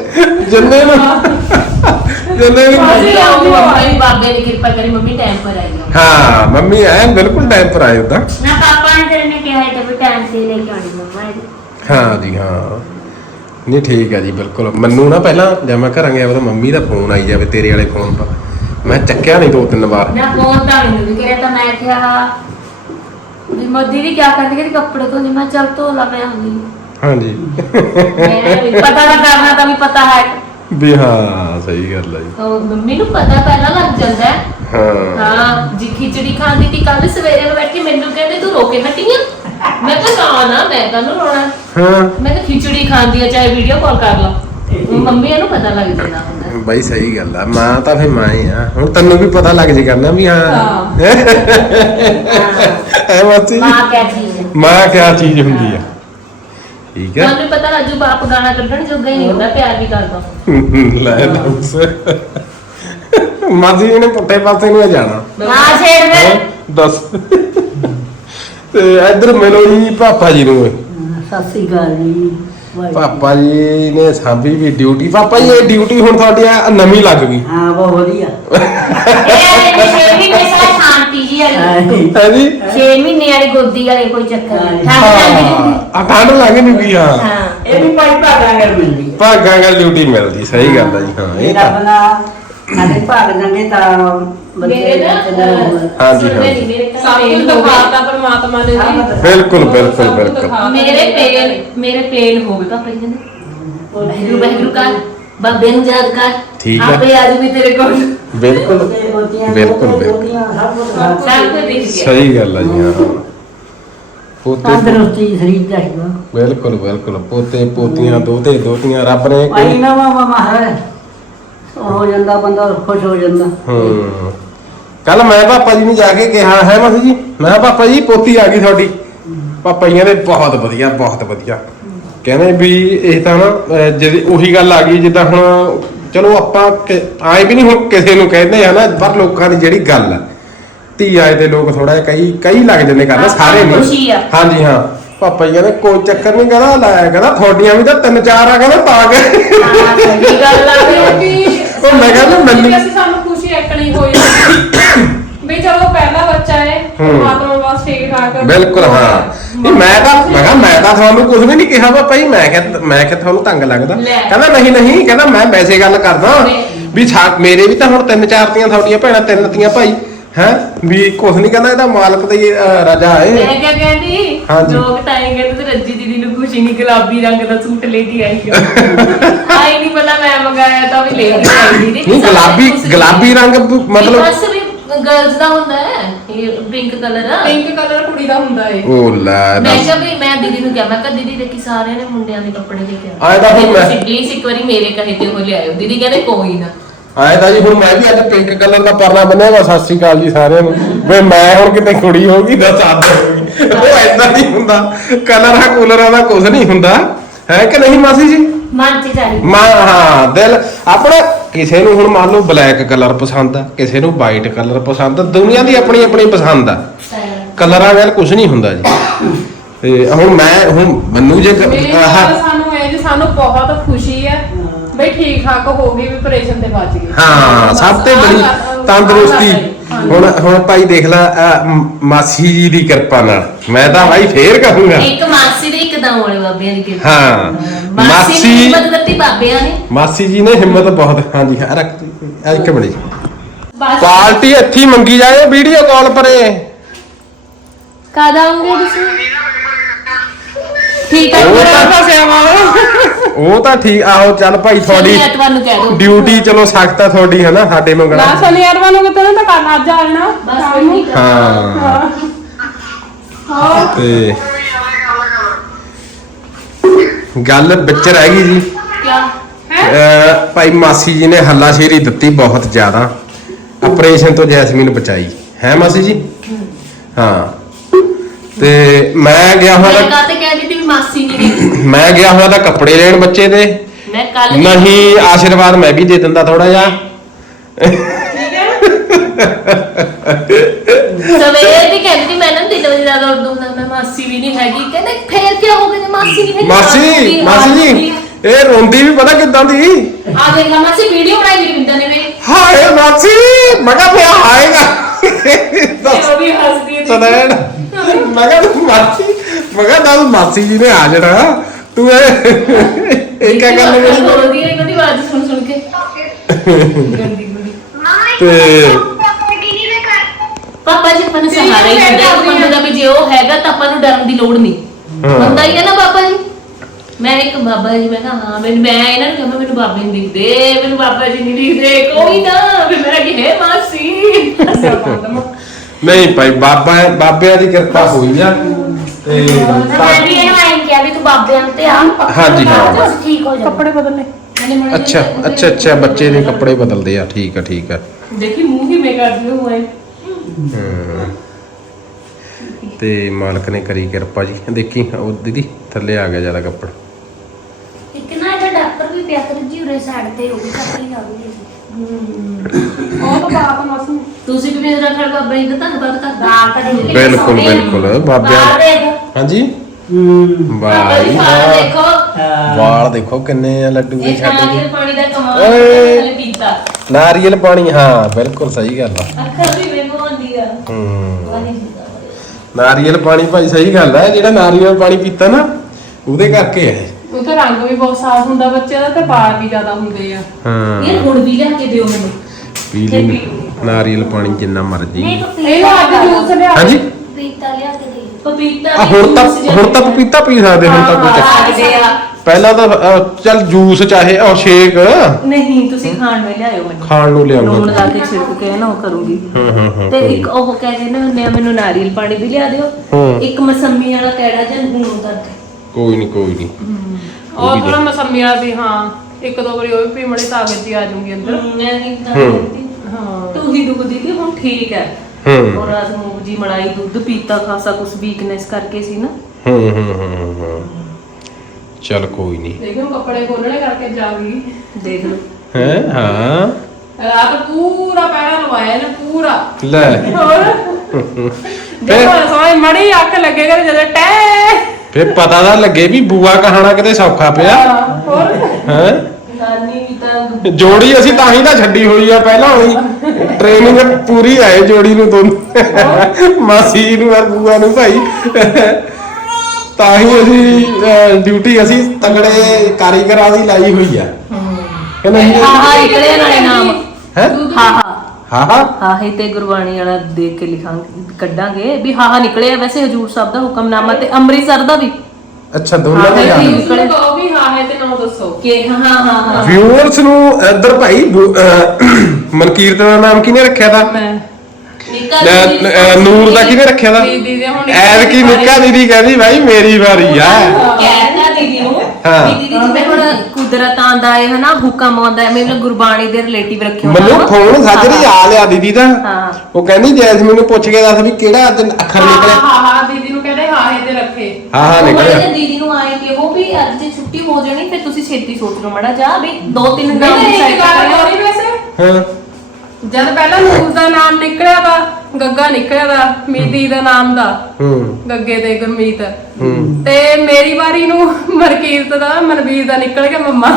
ਜਿੰਨੇ ਨੂੰ ਜਿੰਨੇ ਨੂੰ ਅਸੀਂ ਆਉਂਦੇ ਮੰਮੀ ਬਾਬੇ ਦੀ ਕਿਰਪਾ ਕਰੀ ਮੰਮੀ ਟਾਈਮ ਪਰ ਆਈ ਆ ਹਾਂ ਮੰਮੀ ਐ ਬਿਲਕੁਲ ਟਾਈਮ ਪਰ ਆਏ ਉਦਾਂ ਨਾ ਪਾਪਾ ਨੇ ਤੇਰੇ ਨੇ ਕਿਹਾ ਹੈ ਕਿ ਵੀ ਟਾਈਮ ਤੇ ਲੈ ਕੇ ਆਣੀ ਮੰਮਾ ਇਹਦੀ। ਹਾਂ ਜੀ ਹਾਂ। ਨਹੀਂ ਠੀਕ ਹੈ ਜੀ ਬਿਲਕੁਲ। ਮੈਨੂੰ ਨਾ ਪਹਿਲਾਂ ਜਦ ਮੈਂ ਘਰਾਂ ਗਿਆ ਉਦੋਂ ਮੰਮੀ ਦਾ ਫੋਨ ਆਈ ਜਾਵੇ ਤੇਰੇ ਵਾਲੇ ਫੋਨ ਪਰ। ਮੈਂ ਚੱਕਿਆ ਨਹੀਂ ਦੋ ਤਿੰਨ ਵਾਰ। ਨਾ ਫੋਨ ਤਾਂ ਮੈਨੂੰ ਵੀ ਕਰਿਆ ਤਾਂ ਮੈਂ ਕਿਹਾ ਵੀ ਮੋਦੀ ਦੀ ਕਿਆ ਕਰਨੀ ਕਿ ਕੱਪੜੇ ਧੋਣੀ ਮੈਂ ਚੱਲ ਧੋ ਲਾ ਮੈਂ ਹੁੰਦੀ ਹਾਂਜੀ ਪਤਾ ਨਾ ਕਰਨਾ ਤਾਂ ਵੀ ਪਤਾ ਹੈ। ਵੀ ਹਾਂ। ਸਹੀ ਗੱਲ ਹੈ ਜੀ। ਉਹ ਮੰਮੀ ਨੂੰ ਪਤਾ ਪਹਿਲਾਂ ਲੱਗ ਜਾਂਦਾ ਹੈ। ਹਾਂ। ਹਾਂ ਜੀ ਖਿਚੜੀ ਖਾਂਦੀ ਤੀ ਕੱਲ ਸਵੇਰੇ ਨੂੰ ਬੈਠੀ ਮੈਨੂੰ ਕਹਿੰਦੇ ਤੂੰ ਰੋ ਕੇ ਹਟੀ ਆ ਮੈਂ ਕਿਹਾ ਨਾ ਨਾ ਮੈਂ ਕਾਹਨੂੰ ਰੋਣਾ? ਹਾਂ। ਮੈਂ ਕਿਹਾ ਖਿਚੜੀ ਖਾਂਦੀ ਆ ਚਾਹੇ ਵੀਡੀਓ ਕਾਲ ਕਰ ਲਾ। ਮੰਮੀ ਨੂੰ ਪਤਾ ਲੱਗ ਜਾਂਦਾ ਹੁੰਦਾ ਬਾਈ ਸਹੀ ਗੱਲ ਆ ਮਾਂ ਤਾਂ ਫੇ ਮਾਂ ਹੀ ਆ। ਹੁਣ ਤੈਨੂੰ ਵੀ ਪਤਾ ਲੱਗ ਜੇ ਕਰਨਾ ਵੀ ਹਾਂ। ਐ ਮਾਸੀ ਮਾਂ ਕਿਆ ਚੀਜ਼ ਹੈ। ਮਾਂ ਕਿਆ ਚੀਜ਼ ਹੁੰਦੀ ਆ। ਠੀਕ ਹੈ। ਤੁਹਾਨੂੰ ਪਤਾ ਰਾਜੂ ਬਾਪ ਗਾਣਾ ਕੱਢਣ ਜੋਗਾ ਹੀ ਨਹੀਂ ਹੁੰਦਾ ਪਿਆਰ ਵੀ ਕਰਦਾ। ਲੈ ਦੱਸ। ਮਾਸੀ ਜੀ ਨੇ ਪੁੱਠੇ ਪਾਸੇ ਨੂੰ ਹੀ ਜਾਣਾ ਛੇੜ ਹੈਂ? ਫਿਰ ਦੱਸ। ਤੇ ਇੱਧਰ ਮਿਲੋ ਜੀ ਪਾਪਾ ਜੀ ਨੂੰ। ਸਤਿ ਸ੍ਰੀ ਅਕਾਲ ਜੀ ਪਾਪਾ ਜੀ ਨੇ ਸਾਂਭੀ ਵੀ ਡਿਊਟੀ। ਪਾਪਾ ਜੀ ਇਹ ਡਿਊਟੀ ਹੁਣ ਤੁਹਾਡੀ ਆ ਨਵੀਂ ਲੱਗ ਗਈ। ਹਾਂ ਬਹੁਤ ਵਧੀਆ। ਇਹ ਛੇ ਮਹੀਨੇ ਸਾਲ ਸ਼ਾਂਤੀ ਜੀ ਵਾਲੀ। ਹੈ ਜੀ। 6 ਮਹੀਨੇ ਵਾਲੀ ਗੋਦੀ ਵਾਲੇ ਕੋਈ ਚੱਕਰ ਨਹੀਂ। ਠੰਡ ਹਾਂ। ਲੱਗਦੀ ਆ ਠੰਡ ਲੱਗ ਨਹੀਂ ਗਈ ਹਾਂ। ਹਾਂ। ਇਹ ਵੀ ਭਾਈ ਭਾਗਾਂ ਨਾਲ ਮਿਲਦੀ ਹੈ। ਭਾਗਾਂ ਗੱਲ ਡਿਊਟੀ ਮਿਲਦੀ ਸਹੀ ਗੱਲ ਹੈ ਜੀ ਹਾਂ ਇਹ ਇਹ ਤਾਂ। ਰੱਬ ਨਾਲ ਸਾਡੇ ਭਾਗ ਨੰਗੇ ਤਾਂ ਬੱਚੇ ਮੇਰੇ ਨਾ ਚੰਗਾ ਹੋਊਗਾ। ਹਾਂਜੀ, ਸੁਣਦੇ ਹਾਂਜੀ। ਨੀ, ਮੇਰੇ ਘਰ ਸਭ pain ਕੁਝ ਹੋ ਗਿਆ। ਦਿਖਾਤਾ ਪਰਮਾਤਮਾ ਨੇ ਜੀ। ਬਿਲਕੁਲ ਬਿਲਕੁਲ ਮੇਰੇ ਪੇਨ ਮੇਰੇ ਪੇਨ ਹੋ ਗਏ। ਪਾਪਾ ਜੀ ਕਹਿੰਦੇ ਬਹਿਰੂ ਬਹਿਰੂ ਕਰ ਬਾਬੇ ਨੂੰ ਯਾਦ ਕਰ। ਠੀਕ ਹੈ। ਆਪੇ ਆਜੂ ਵੀ ਤੇਰੇ ਕੋਲ। ਬਿਲਕੁਲ। ਬਿਲਕੁਲ, ਦੋਤੇ, ਬਿਲਕੁਲ। ਦੋਤੀਆਂ, ਸਭ ਕੁਝ ਖਾ ਕੇ ਸਭ ਕੁਝ ਦਿਖ ਗਿਆ ਸਹੀ ਗੱਲ ਹੈ ਜੀ ਹਾਂ। ਪੋਤੇ ਤੰਦਰੁਸਤੀ ਸਰੀਰ ਚਾਹੀਦਾ। ਬਿਲਕੁਲ ਬਿਲਕੁਲ। ਪੋਤੇ ਪੋਤੀਆਂ ਦੋਤੇ ਦੋਤੀਆਂ ਰੱਬ ਨੇ ਭਾਈ ਕੋਈ ਨਾ ਮਾਮਾ ਮਹਾਰਾਜ ਹੋ ਜਾਂਦਾ ਬੰਦਾ ਖੁਸ਼ ਹੋ ਜਾਂਦਾ। ਹੂੰ। ਕੱਲ ਮੈਂ ਪਾਪਾ ਜੀ ਨੂੰ ਜਾ ਕੇ ਕਿਹਾ ਹੈ ਮਸੀ ਜੀ ਮੈਂ ਕਿਹਾ, ਪਾਪਾ ਜੀ ਪੋਤੀ ਆ ਗਈ ਤੁਹਾਡੀ। ਪਾਪਾ ਜੀ ਕਹਿੰਦੇ ਬਹੁਤ ਵਧੀਆ ਬਹੁਤ ਵਧੀਆ। ਕਹਿੰਦੇ ਵੀ ਇਹ ਤਾਂ ਨਾ ਅਹ, ਜਿਹਦੀ ਉਹੀ ਗੱਲ ਆ ਗਈ ਜਿੱਦਾਂ ਹੁਣ ਚਲੋ ਆਪਾਂ ਕਿ- ਆਏ ਵੀ ਨਹੀਂ ਹੁਣ ਕਿਸੇ ਨੂੰ ਕਹਿੰਦੇ ਆ ਨਾ ਪਰ ਲੋਕਾਂ ਦੀ ਜਿਹੜੀ ਗੱਲ ਆ ਧੀ ਆਏ ਦੇ ਲੋਕ ਥੋੜਾ ਕਈ ਕਈ ਲੱਗ ਜਾਂਦੇ ਕਰਨ ਸਾਰੇ ਨੂੰ ਖੁਸ਼ੀ ਨਹੀਂ ਆ। ਹਾਂਜੀ ਹਾਂ। ਪਾਪਾ ਜੀ ਕਹਿੰਦੇ ਕੋਈ ਚੱਕਰ ਨਹੀਂ ਕਹਿੰਦਾ ਲਾਇਆ ਕਹਿੰਦਾ ਤੁਹਾਡੀਆਂ ਵੀ ਤਾਂ ਤਿੰਨ ਚਾਰ ਆ ਕਹਿੰਦਾ ਪਾ ਕੇ। ਹਾਂ ਸਹੀ ਗੱਲ ਆ। ਕਿਉਂਕਿ ਉਹ ਮੈਂ ਕਹਿੰਦਾ ਮੈਨੂੰ- ਅਸੀਂ ਸਾਨੂੰ ਖੁਸ਼ੀ ਐਕਣੀ ਹੋਈ ਵੀ ਚਲੋ ਪਹਿਲਾ ਬੱਚਾ ਹੈ ਹੂੰ। ਪਰਮਾਤਮਾ ਬਸ ਠੀਕ ਠਾਕ ਬਿਲਕੁਲ ਹਾਂ। ਨਹੀਂ ਮੈਂ ਤਾਂ ਮੈਂ ਕਿਹਾ ਮੈਂ ਤਾਂ ਤੁਹਾਨੂੰ ਕੁਝ ਵੀ ਨਹੀਂ ਕਿਹਾ ਵਾ ਭਾਈ ਮੈਂ ਕਿਹਾ ਮੈਂ ਕਿਹਾ ਤੁਹਾਨੂੰ ਤੰਗ ਲੱਗਦਾ। ਲੈ। ਕਹਿੰਦਾ ਨਹੀਂ ਨਹੀਂ ਕਹਿੰਦਾ ਮੈਂ ਵੈਸੇ ਗੱਲ ਕਰਦਾ। ਵੀ ਛਾ- ਮੇਰੇ ਵੀ ਤਾਂ ਹੁਣ ਤਿੰਨ ਚਾਰ ਤੀਆਂ ਤੁਹਾਡੀਆਂ ਭੈਣਾਂ ਤਿੰਨ ਤੀਆਂ ਭਾਈ ਹੈ? ਵੀ ਕੁਝ ਨਹੀਂ ਕਹਿੰਦਾ ਇਹਦਾ ਮਾਲਕ ਤੇ ਹੀ, ਅਹ, ਰਾਜਾ ਮੈਂ ਹੈ ਕਿਆ ਕਹਿੰਦੀ ਹਾਂਜੀ। ਲੋਕ ਤਾਂ ਇਹ ਕਹਿੰਦੇ ਤੇ ਰੱਜੀ ਦੀਦੀ ਨੂੰ ਖੁਸ਼ੀ ਨਹੀਂ ਗੁਲਾਬੀ ਰੰਗ ਦਾ ਸੂਟ ਲੈ ਕੇ ਆਈ ਆਈ ਨਹੀਂ ਪਤਾ ਮੈਂ ਮੰਗਾਇਆ ਤਾਂ ਵੀ ਲੈ ਕੇ ਆਈ ਦੀਦੀ। ਨਹੀਂ ਗੁਲਾਬੀ ਗੁਲਾਬੀ ਰੰਗ ਬ- ਮਤਲਬ ਬਸ ਵੀ ਗਰਲਸ ਦਾ ਹੁੰਦਾ ਹੈ। ਇਹ ਪਿੰਕ ਕਲਰ ਆ। ਪਿੰਕ ਕਲਰ ਕੁੜੀ ਦਾ ਹੁੰਦਾ ਏ। ਉਹ ਲੈ ਮੈਂ ਦੱਸ ਕਿਹਾ ਵੀ ਮੈਂ ਦੀਦੀ ਨੂੰ ਕਿਹਾ ਮੈਂ ਕਿਹਾ ਦੀਦੀ ਦੇਖੀ ਸਾਰਿਆਂ ਨੇ ਮੁੰਡਿਆਂ ਦੇ ਕੱਪੜੇ ਲੈ ਕੇ ਆਏ। ਤਾਂ ਹੁਣ ਮੈਂ- ਤੁਸੀਂ ਇੱਕ ਵਾਰੀ ਮੇਰੇ ਕਹੇ ਤੇ ਉਹ ਲਿਆਇਓ। ਦੀਦੀ ਕਹਿੰਦੇ ਕੋਈ ਨਾ। ਆਏ ਤਾਂ ਜੀ ਹੁਣ ਮੈਂ ਵੀ ਅੱਜ ਪਿੰਕ ਕਲਰ ਦਾ ਪਰਨਾ ਬੰਨਿਆ ਵਾ ਸਤਿ ਸ਼੍ਰੀ ਅਕਾਲ ਜੀ ਸਾਰਿਆਂ ਨੂੰ। ਵੇ ਮੈਂ ਹੁਣ ਕਿਤੇ ਕੁੜੀ ਹੋ ਗਈ ਦਾ ਸਾਥ ਹੋਗੀ ਉਹ ਐਦਾਂ ਨਹੀਂ ਹੁੰਦਾ। ਕਲਰਾਂ ਕੂਲਰਾਂ ਦਾ ਕੁਝ ਨਹੀਂ ਹੁੰਦਾ। ਹੈ ਕਿ ਨਹੀਂ ਮਾਸੀ ਜੀ? ਮਨ ਚ ਚਾਹੀਦਾ ਮਾ ਹਾਂ ਦਿਲ। ਆਪਣਾ ਕਿਸੇ ਨੂੰ ਹੁਣ ਮੰਨ ਲਓ ਬਲੈਕ ਕਲਰ ਪਸੰਦ ਆ ਕਿਸੇ ਨੂੰ ਵਾਈਟ ਕਲਰ ਪਸੰਦ ਆ ਦੁਨੀਆ ਦੀ ਆਪਣੀ ਆਪਣੀ ਪਸੰਦ ਆ। ਕਲਰਾਂ ਨਾਲ ਕੁਝ ਨਹੀਂ ਹੁੰਦਾ ਜੀ। ਤੇ ਹੁਣ ਮੈਂ ਹੁਣ ਮੈਨੂੰ ਜੇ ਕ- ਮੇਰੀ ਆਹ, ਗੱਲ ਸਾਨੂੰ ਇਹ ਜੀ ਸਾਨੂੰ ਬਹੁਤ ਖੁਸ਼ੀ ਹੈ ਬਈ ਠੀਕ ਠਾਕ ਹੋ ਗਈ ਵੀ ਆਪਰੇਸ਼ਨ ਤੇ ਬਚ ਗਈ ਹਾਂ ਸਭ ਤੋਂ ਬੜੀ ਤੰਦਰੁਸਤੀ। ਹੁਣ ਹੁਣ ਭਾਈ ਦੇਖ ਲੈ ਆਹ, ਮ- ਮਾਸੀ ਜੀ ਦੀ ਕਿਰਪਾ ਨਾਲ। ਮੈਂ ਤਾਂ ਭਾਈ ਫੇਰ ਕਹੂੰਗਾ ਇੱਕ ਮਾਸੀ ਦੇ ਇੱਕ ਦਾਉ ਵਾਲੇ ਬਾਬਿਆਂ ਦੀ ਕਿਰਪਾ। ਹਾਂ। ਮਾਸੀ ਮਾਸੀ ਨੇ ਹਿੰਮਤ ਦਿੱਤੀ ਬਾਬਿਆਂ ਨੇ। ਮਾਸੀ ਜੀ ਨੇ ਹਿੰਮਤ ਬਹੁਤ ਹਾਂਜੀ ਹਾਂ ਰੱਖ ਆ ਇੱਕ ਮਿੰਟ ਜੀ। ਬਸ ਪਾਰਟੀ ਇੱਥੇ ਹੀ ਮੰਗੀ ਜਾਏ ਵੀਡੀਓ ਕਾਲ ਪਰੇ। ਕਦ ਆਉਂਗੇ ਤੁਸੀਂ? ਠੀਕ ਹੈ ਉਹ ਤਾਂ- ਉਹ ਤਾਂ ਠੀਕ ਆਹੋ ਚੱਲ ਭਾਈ ਤੁਹਾਡੀ ਐਤਵਾਰ ਨੂੰ ਕਹਿ ਡਿਊਟੀ ਚਲੋ ਸਖਤ ਆ ਤੁਹਾਡੀ ਹੈ ਨਾ ਸਾਡੇ ਨਾ ਮੰਗਣਾ ਸ਼ਨੀਵਾਰ ਨੂੰ ਕਿਤੇ ਨਾ ਤਾਂ ਕੱਲ ਅੱਜ ਆ ਜਾਣਾ ਬਸ ਸ਼ਾਮ ਫਿਰ ਨੂੰ। ਠੀਕ ਹੈ। ਹਾਂ ਹਾਂ ਤੇ ਗੱਲ ਵਿੱਚ ਰਹਿ ਗਈ ਜੀ। ਕਿਆ? ਅਹ ਭਾਈ ਮਾਸੀ ਜੀ ਨੇ ਹੱਲਾਸ਼ੇਰੀ ਦਿੱਤੀ ਬਹੁਤ ਜ਼ਿਆਦਾ। ਆਪਰੇਸ਼ਨ ਤੋਂ ਜੈਸਮੀਨ ਬਚਾਈ। ਹੈ ਮਾਸੀ ਜੀ? ਹਾਂ। ਤੇ ਮੈਂ ਗਿਆ ਮੈਂ ਹੋਇਆ ਕਹਿ ਦਿੱਤੀ ਵੀ ਮਾਸੀ ਨਹੀਂ ਗਈ ਮੈਂ ਗਿਆ ਹੋਇਆ ਤਾਂ ਕੱਪੜੇ ਲੈਣ ਬੱਚੇ ਦੇ। ਮੈਂ ਕੱਲ ਨਹੀਂ ਆਸ਼ੀਰਵਾਦ ਮੈਂ ਵੀ ਦੇ ਦਿੰਦਾ ਥੋੜਾ ਜਿਹਾ। ਸਵੇਰ ਦੀ ਕਹਿੰਦੀ ਮੈਂ ਨਾ 3 ਵਜੇ ਦਾ ਦੌੜ ਦੂੰਗਾ ਮੈਂ ਮਾਸੀ ਵੀ ਨਹੀਂ ਹੈਗੀ। ਕਹਿੰਦੇ ਫੇਰ ਕੀ ਹੋ ਗਿਆ ਜੇ ਮਾਸੀ? ਨਹੀਂ ਹੈਗੀ ਮਾਸੀ ਮਾਸੀ ਜੀ ਇਹ ਰੋਂਦੀ ਵੀ ਪਤਾ ਕਿੱਦਾਂ ਦੀ? ਆ ਦੇਖ ਲਾ ਮਾਸੀ ਵੀਡੀਓ ਬਣਾਈ ਮੇਰੀ ਬਿੰਦਰ ਨੇ ਮੇਰੀ ਹਾਏ ਮਾਸੀ ਮੈਂ ਕਿਹਾ ਪਿਆ ਆਏਗਾ। ਤੇ ਉਹ ਵੀ ਹੱਸਦੀ ਹੈ ਸਦੈਣ ਮੈਂ ਕਿਹਾ ਤੂੰ ਮਾਸੀ ਮੈਂ ਕਿਹਾ ਦੱਸ ਮਾਸੀ ਜੀ ਨੇ ਆ ਜਾਣਾ। ਤੂੰ ਇਹ ਇਹ ਕਿਆ ਗੱਲ ਮੇਰੀ ਬੋਲਦੀ ਹੈ ਉਹਦੀ ਆਵਾਜ਼ ਸੁਣ ਸੁਣ ਕੇ। ਗੰਦੀ ਗੁੰਦੀ ਤੇ ਪਾਪਾ ਜੀ ਆਪਾਂ ਨੂੰ ਸਹਾਰਾ ਹੀ ਹੁੰਦਾ ਇੱਕ ਬੰਦੇ ਦਾ ਵੀ ਜੇ ਉਹ ਹੈਗਾ ਤਾਂ ਆਪਾਂ ਨੂੰ ਡਰਨ ਦੀ ਲੋੜ ਨਹੀਂ। ਹਾਂ। ਹੁੰਦਾ ਹੀ ਹੈ ਨਾ ਬਾਬਾ ਜੀ। ਮੈਂ ਇੱਕ ਬਾਬਾ ਜੀ ਮੈਂ ਕਿਹਾ ਹਾਂ ਮੈਨੂੰ ਮੈਂ ਇਹਨਾਂ ਨੂੰ ਕਹਿੰਦਾ ਮੈਨੂੰ ਬਾਬੇ ਨਹੀਂ ਦਿਖਦੇ ਮੈਨੂੰ ਬਾਬਾ ਜੀ ਨਹੀਂ ਦਿਖਦੇ ਕੋਈ ਨਾ ਫਿਰ ਮੈਂ ਕਿ ਹੈ ਮਾਸੀ। ਨਹੀਂ ਭਾਈ ਬਾਬਾ ਬਾਬਿਆਂ ਦੀ ਕਿਰਪਾ ਹੋਈ ਆ। ਤੇ ਮੈਂ ਵੀ ਇਹਨੂੰ ਐਂ ਕਿਹਾ ਵੀ ਤੂੰ ਬਾਬਿਆਂ ਤੇ ਆ ਹਾਂਜੀ, ਹਾਂ। ਬਸ ਠੀਕ ਹੋ ਜਾ ਕੱਪੜੇ ਬਦਲਨੇ ਅੱਛਾ ਅੱਛਾ ਅੱਛਾ ਬੱਚੇ ਦੇ ਕੱਪੜੇ ਬਦਲਦੇ ਆ। ਠੀਕ ਆ ਠੀਕ ਆ। ਦੇਖੀ ਮੂੰਹ ਕਿਵੇਂ ਕਰਦੀ ਹੋਏ ਤੇ ਮਾਲਕ ਨੇ ਕਰੀ ਕਿਰਪਾ ਜੀ। ਦੇਖੀ ਉਹ ਦੀਦੀ ਥੱਲੇ ਆ ਗਿਆ ਜ਼ਿਆਦਾ ਕੱਪੜਾ। ਇੱਕ ਨਾ ਇਹਦਾ ਡਾਕਟਰ ਵੀ ਪਿਆ ਕਰ ਜੀ ਉਰੇ ਸਾਈਡ ਤੇ ਉਹ ਵੀ ਕੱਪੜੇ ਲਾਉਂਦੇ ਸੀ। ਉਹ ਤਾਂ ਬਾਤ ਮਸੂ ਤੁਸੀਂ ਵੀ ਮੇਰਾ ਖੜ ਬਾਬਾ ਜੀ ਦਾ ਧੰਨਵਾਦ ਕਰਦਾ। ਬਾਲ ਤਾਂ ਦੇਖ ਬਿਲਕੁਲ ਬਿਲਕੁਲ ਬਾਬਿਆਂ ਹਾਂਜੀ? ਵਾਹ ਵਾਲ ਦੇਖੋ। ਵਾਲ ਦੇਖੋ ਕਿੰਨੇ ਆ ਲੱਡੂ ਦੇ ਛੱਡ ਪਾਣੀ ਦਾ ਕਮਾਲ ਪੀਤਾ ਨਾਰੀਅਲ ਪਾਣੀ ਹਾਂ ਬਿਲਕੁਲ ਸਹੀ ਗੱਲ ਆ। ਵੀ ਮੈਨੂੰ ਆਉਂਦੀ ਆ। ਹੂੰ। ਨਾਰੀਅਲ ਪਾਣੀ ਭਾਈ ਸਹੀ ਗੱਲ ਹੈ ਜਿਹੜਾ ਨਾਰੀਅਲ ਪਾਣੀ ਪੀਤਾ ਨਾ ਉਹਦੇ ਕਰਕੇ ਹੈ ਉਹ ਤਾਂ ਰੰਗ ਵੀ ਬਹੁਤ ਸਾਫ਼ ਹੁੰਦਾ ਬੱਚੇ ਦਾ ਤੇ ਵਾਲ ਵੀ ਜ਼ਿਆਦਾ ਹੁੰਦੇ ਆ। ਹਾਂ। ਇਹ ਹੁਣ ਵੀ ਲਿਆ ਕੇ ਦਿਓ ਮੈਨੂੰ। ਪੀ ਲਈ ਨਾਰੀਅਲ ਪਾਣੀ ਜਿੰਨਾ ਮਰਜ਼ੀ। ਨਹੀਂ ਇਹਨੂੰ ਅੱਜ ਜੂਸ ਲਿਆ ਹਾਂਜੀ? ਪੀਤਾ ਲਿਆ ਕੇ ਦੇ। ਪਪੀਤਾ ਆ ਹੁਣ ਤਾਂ ਹੁਣ ਤਾਂ ਪਪੀਤਾ ਪੀ ਸਕਦੇ ਹੁਣ ਤਾਂ ਕੋਈ ਚੱਕਰ ਸਕਦੇ ਆ। ਪਹਿਲਾਂ ਤਾਂ ਅਹ, ਚੱਲ ਜੂਸ ਚਾਹੇ ਔਰ ਸ਼ੇਕ ਨਹੀਂ ਤੁਸੀਂ ਖਾਣ ਵੇ ਲਿਆਇਓ ਮੈਨੂੰ। ਖਾਣ ਨੂੰ ਲੂਣ ਲਿਆਉਂਗਾ ਲਾ ਕੇ ਛਿੜਕ ਕੇ ਨਾ ਉਹ ਕਰੂੰਗੀ। ਹੂੰ ਹੂੰ ਹੂੰ ਤੇ ਇੱਕ ਉਹ ਕਹਿੰਦੇ ਨੇ ਹੁੰਦੇ ਆ ਮੈਨੂੰ ਨਾਰੀਅਲ ਪਾਣੀ ਵੀ ਲਿਆ ਦਿਓ। ਇੱਕ ਮਸੰਮੀ ਵਾਲਾ ਕਿਹੜਾ ਜਾਂ ਗੁਣ ਕਰਕੇ ਕੋਈ ਨਹੀਂ ਕੋਈ ਨਹੀਂ ਉਹ ਥੋੜਾ ਮਸੰਮੀ ਵਾਲਾ ਵੀ ਹਾਂ ਇੱਕ ਦੋ ਵਾਰੀ ਉਹ ਵੀ ਪੀਮੜੇ ਤਾਕਤ ਦੀ ਆ ਜਾਊਗੀ ਅੰਦਰ। ਮੈਂ ਨਹੀਂ ਤਾਂ ਹੂੰ। ਤੂੰ ਹੀ ਦੁਖਦੀ ਕਿ ਹੁਣ ਠੀਕ ਹੈ। ਹੂੰ। ਔਰ ਅੱਜ ਮੂੰਗ ਜੀ ਮਲਾਈ ਦੁੱਧ ਪੀਤਾ ਖਾਸਾ ਕੁਝ ਵੀਕਨੈਸ ਕਰਕੇ ਸੀ ਨਾ। ਹੂੰ ਹੂੰ ਹੂੰ ਹੂੰ। ਚੱਲ ਕੋਈ ਨਹੀਂ ਦੇਖਿਓ ਕੱਪੜੇ ਖੋਲਣੇ ਕਰਕੇ ਜਾਊਗੀ ਦੇਖ ਲਓ। ਹੈ? ਹਾਂ। ਰਾਤ ਪੂਰਾ ਪੈਰਾ ਲਵਾਇਆ ਇਹਨੇ ਪੂਰਾ। ਲੈ। ਹੋਰ? ਦੇਖੋ ਸੋਈ ਮੜੀ ਅੱਖ ਲੱਗੇਗਾ ਜਦੋਂ ਟੈ। ਫੇ ਪਤਾ ਤਾਂ ਲੱਗੇ ਵੀ ਬੂਆ ਕਹਾਣਾ ਕਿਤੇ ਸੌਖਾ ਪਿਆ। ਹੋਰ? ਹੈ? ਨਾਨੀ ਵੀ ਤਾਂ ਜੋੜੀ ਅਸੀਂ ਤਾਂ ਹੀ ਤਾਂ ਛੱਡੀ ਹੋਈ ਆ ਪਹਿਲਾਂ ਹੋਈ ਟ੍ਰੇਨਿੰਗ ਪੂਰੀ ਆਏ ਜੋੜੀ ਨੂੰ ਦੋਨੋਂ। ਮਾਸੀ ਨੂੰ ਔਰ ਬੂਆ ਨੂੰ ਭਾਈ। ਤਾਂ ਹੀ ਅਸੀਂ ਡਿਊਟੀ ਅਸੀਂ ਤਗੜੇ ਕਾਰੀਗਰਾਂ ਦੀ ਲਾਈ ਹੋਈ ਆ। ਹਾਂ ਹਾਂ ਨਿਕਲੇ ਨਾਲੇ ਨਾਮ। ਹੈ? ਹਾਂ ਹਾਂ। ਹਾਂ ਹਾਂ। ਹਾਹੇ ਤੇ ਗੁਰਬਾਣੀ ਵਾਲਾ ਦੇਖ ਕੇ ਲਿਖਾਂਗੇ ਕੱਢਾਂਗੇ। ਵੀ ਹਾਹਾ ਨਿਕਲਿਆ ਵੈਸੇ ਹਜੂਰ ਸਾਹਿਬ ਦਾ ਹੁਕਮਨਾਮਾ ਤੇ ਅੰਮ੍ਰਿਤਸਰ ਦਾ ਵੀ। ਅੱਛਾ ਦੋਨਾਂ ਦੇ ਹਾਂ, ਜਾਣ। ਤੁਸੀਂ ਕਹੋ ਵੀ ਹਾਂ ਹੈ ਤੇ ਨਾ ਦੱਸੋ ਕਿ ਹਾਂ ਹਾਂ ਹਾਂ ਹਾਂ। ਵਿਊਅਰਸ ਨੂੰ ਇੱਧਰ ਭਾਈ ਮਨਕੀਰਤ ਦਾ ਨਾਮ ਕਿਹਨੇ ਰੱਖਿਆ ਦਾ ਮੈਂ। ਲੈ, ਜੀ ਅਹ, ਨੂਰ ਦਾ ਕਿਹਨੇ ਰੱਖਿਆ ਦਾ ਦੀਦੀ ਦੇ ਹੁਣ ਐਦ ਕੀ ਨਿੱਕਾ ਦੀਦੀ ਕਹਿੰਦੀ ਭਾਈ ਮੇਰੀ ਵਾਰੀ ਆ। ਕਹਿਣਾ ਦੀਦੀ ਨੂੰ। ਹਾਂ। ਵੀ ਦੀਦੀ ਜਿਵੇਂ ਹੁਣ ਕੁਦਰਤ ਆਂਦਾ ਹੈ ਹਨਾ ਹੁਕਮ ਆਉਂਦਾ ਹੈ ਮਤਲਬ ਗੁਰਬਾਣੀ ਦੇ ਰਿਲੇਟਿਵ ਰੱਖਿਓ ਮੈਨੂੰ। ਫੋਨ ਸੱਜਰੀ ਆ ਲਿਆ ਦੀਦੀ ਦਾ। ਹਾਂ। ਉਹ ਕਹਿੰਦੀ ਜੈਸਮੀਨ ਨੂੰ ਪੁੱਛ ਕੇ ਦੱਸ ਵੀ ਕਿਹੜਾ ਅੱਜ ਅੱਖਰ ਹਾਂ ਨਿਕਲਿਆ। ਹਾਂ ਹਾਂ ਦੀਦੀ ਨੂੰ ਕਹਿੰਦੇ ਹਾਂ ਤੇ ਰੱਖੇ। ਹਾਂ ਹਾਂ ਨਿਕਲਿਆ। ਦੀਦੀ ਨੂੰ ਆਏ ਕਿ ਉਹ ਵੀ ਅੱਜ ਜੇ ਛੁੱਟੀ ਹੋ ਜਾਣੀ ਫਿਰ ਤੁਸੀਂ ਛੇਤੀ ਸੋਚ ਲਓ ਮੜਾ ਜਾ ਵੀ ਦੋ ਤਿੰਨ ਨਾਮ ਨਹੀਂ decide ਇੱਕ ਗੱਲ ਵੈਸੇ। ਹਾਂ। ਜਦ ਪਹਿਲਾਂ ਨੂਰ ਦਾ ਨਾਮ ਨਿਕਲਿਆ ਵਾ ਗੱਗਾ ਨਿਕਲਿਆ ਦਾ ਮੀਤੀ ਦਾ ਨਾਮ ਦਾ ਹੂੰ। ਗੱਗੇ ਦੇ ਗੁਰਮੀਤ। ਹੂੰ। ਤੇ ਮੇਰੀ ਵਾਰੀ ਨੂੰ ਮਰਕੀਰਤ ਦਾ ਮਨਵੀਰ ਦਾ ਨਿਕਲ ਗਿਆ ਮੰਮਾ।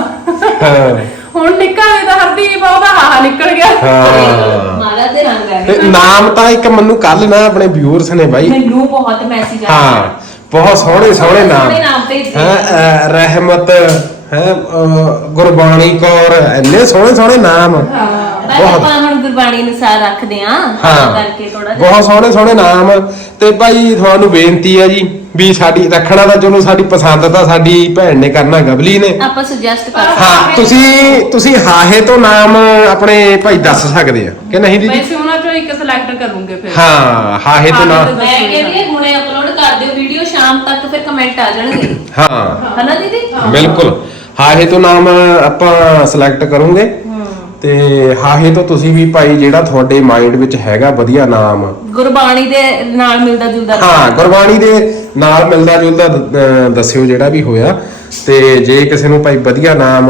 ਹਾਂ। ਹੁਣ ਨਿਕਲ ਦਾ ਹਰਦੀਪ ਉਹਦਾ ਹਾਹਾ ਨਿਕਲ ਗਿਆ। ਹਾਂ। ਰੰਗ ਹੈ ਤੇ ਨਾਮ ਤਾਂ ਇੱਕ ਮੈਨੂੰ ਕੱਲ ਨਾ ਆਪਣੇ ਵਿਊਅਰਸ ਨੇ ਬਾਈ। ਮੈਨੂੰ ਬਹੁਤ ਮੈਸੇਜ ਆਇਆ ਹਾਂ ਬਹੁਤ ਸੋਹਣੇ ਸੋਹਣੇ ਨਾਮ। ਸੋਹਣੇ ਨਾਮ ਭੇਜਦੇ ਹੈ ਅਹ, ਰਹਿਮਤ ਹੈ ਗੁਰਬਾਣੀ ਕੌਰ ਇੰਨੇ ਸੋਹਣੇ ਸੋਹਣੇ ਨਾਮ। ਬਸ ਬਹੁਤ। ਆਪਾਂ ਹੁਣ ਗੁਰਬਾਣੀ ਅਨੁਸਾਰ ਰੱਖਦੇ ਆਂ। ਹਾਂ। ਕਰਕੇ ਥੋੜਾ ਬਹੁਤ ਸੋਹਣੇ ਸੋਹਣੇ ਨਾਮ। ਤੇ ਭਾਈ ਤੁਹਾਨੂੰ ਬੇਨਤੀ ਹੈ ਜੀ ਵੀ ਸਾਡੀ ਰੱਖਣਾ ਤਾਂ ਚਲੋ ਸਾਡੀ ਪਸੰਦ ਤਾਂ ਸਾਡੀ ਭੈਣ ਨੇ ਕਰਨਾ ਗਬਲੀ ਨੇ। ਆਪਾਂ ਸੁਜੈਸਟ ਕਰ ਹਾਂ ਤੁਸੀਂ ਤੁਸੀਂ ਹਾਹੇ ਤੋਂ ਨਾਮ ਆਪਣੇ ਭਾਈ ਦੱਸ ਸਕਦੇ ਆ। ਕਿ ਨਹੀਂ ਦੀਦੀ? ਵੈਸੇ ਉਹਨਾਂ ਚੋਂ ਇੱਕ ਸਿਲੈਕਟ ਕਰੂੰਗੇ ਫਿਰ। ਹਾਂ ਹਾਹੇ ਤੋਂ ਨਾਮ ਮੈਂ ਕਹਿੰਦੀ ਹਾਂ, ਹੁਣੇ ਅਪਲੋਡ ਕਰ ਦਿਓ ਵੀਡੀਓ ਸ਼ਾਮ ਤੱਕ ਫਿਰ ਕਮੈਂਟ ਆ ਜਾਣਗੇ। ਹਾਂ। ਹਨਾ ਦੀਦੀ? ਬਿਲਕੁਲ। ਹਾਹੇ ਤੋਂ ਨਾਮ ਆਪਾਂ ਸਿਲੈਕਟ ਕਰੋਗੇ। ਤੇ ਹਾਹੇ ਤੋਂ ਤੁਸੀਂ ਵੀ ਭਾਈ ਜਿਹੜਾ ਤੁਹਾਡੇ ਮਾਈਂਡ ਵਿੱਚ ਹੈਗਾ ਵਧੀਆ ਨਾਮ। ਗੁਰਬਾਣੀ ਦੇ ਨਾਲ ਮਿਲਦਾ ਜੁਲਦਾ ਹਾਂ ਗੁਰਬਾਣੀ ਦੇ ਨਾਲ ਮਿਲਦਾ ਜੁਲਦਾ ਦੱਸਿਓ ਜਿਹੜਾ ਵੀ ਹੋਇਆ। ਤੇ ਜੇ ਕਿਸੇ ਨੂੰ ਭਾਈ ਵਧੀਆ ਨਾਮ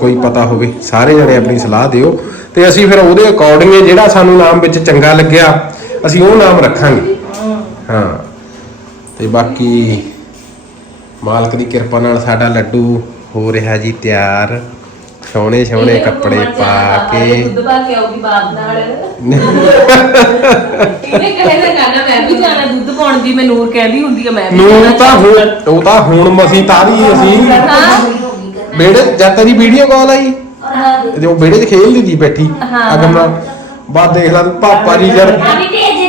ਕੋਈ ਪਤਾ ਹੋਵੇ ਸਾਰੇ ਜਣੇ ਆਪਣੀ ਸਲਾਹ ਦਿਓ। ਤੇ ਅਸੀਂ ਫਿਰ ਉਹਦੇ ਅਕੋਰਡਿੰਗ ਜਿਹੜਾ ਸਾਨੂੰ ਨਾਮ ਵਿੱਚ ਚੰਗਾ ਲੱਗਿਆ ਅਸੀਂ ਉਹ ਨਾਮ ਰੱਖਾਂਗੇ। ਹਾਂ। ਤੇ ਬਾਕੀ ਮਾਲਕ ਦੀ ਕਿਰਪਾ ਨਾਲ ਸਾਡਾ ਲੱਡੂ ਹੋ ਰਿਹਾ ਜੀ ਤਿਆਰ। ਸੋਹਣੇ ਸੋਹਣੇ ਕੱਪੜੇ ਪਾ ਕੇ। ਦੁੱਧ ਪਾ ਕੇ ਆਉਗੀ ਬਾਪ ਨਾਲ। ਇਹਨੇ ਕਹੇ ਨਾ ਮੈਂ ਵੀ ਜਾਣਾ ਦੁੱਧ ਪਾਉਣ ਦੀ ਮੈਂ ਨੂਰ ਕਹਿੰਦੀ ਹੁੰਦੀ ਆ ਮੈਂ ਵੀ ਨੂੰ। ਤਾਂ ਹੁਣ ਉਹ ਤਾਂ ਹੁਣ ਮਸੀਂ ਤਾਰੀ ਅਸੀਂ। ਬੇੜੇ ਜਦ ਤੇਰੀ ਵੀਡੀਓ ਕਾਲ ਆਈ ਜੋ ਬੇੜੇ 'ਚ ਖੇਲਦੀ ਸੀ ਬੈਠੀ। ਅਗਮ ਬਾਅਦ ਦੇਖ ਲਾ ਪਾਪਾ ਜੀ ਜਦ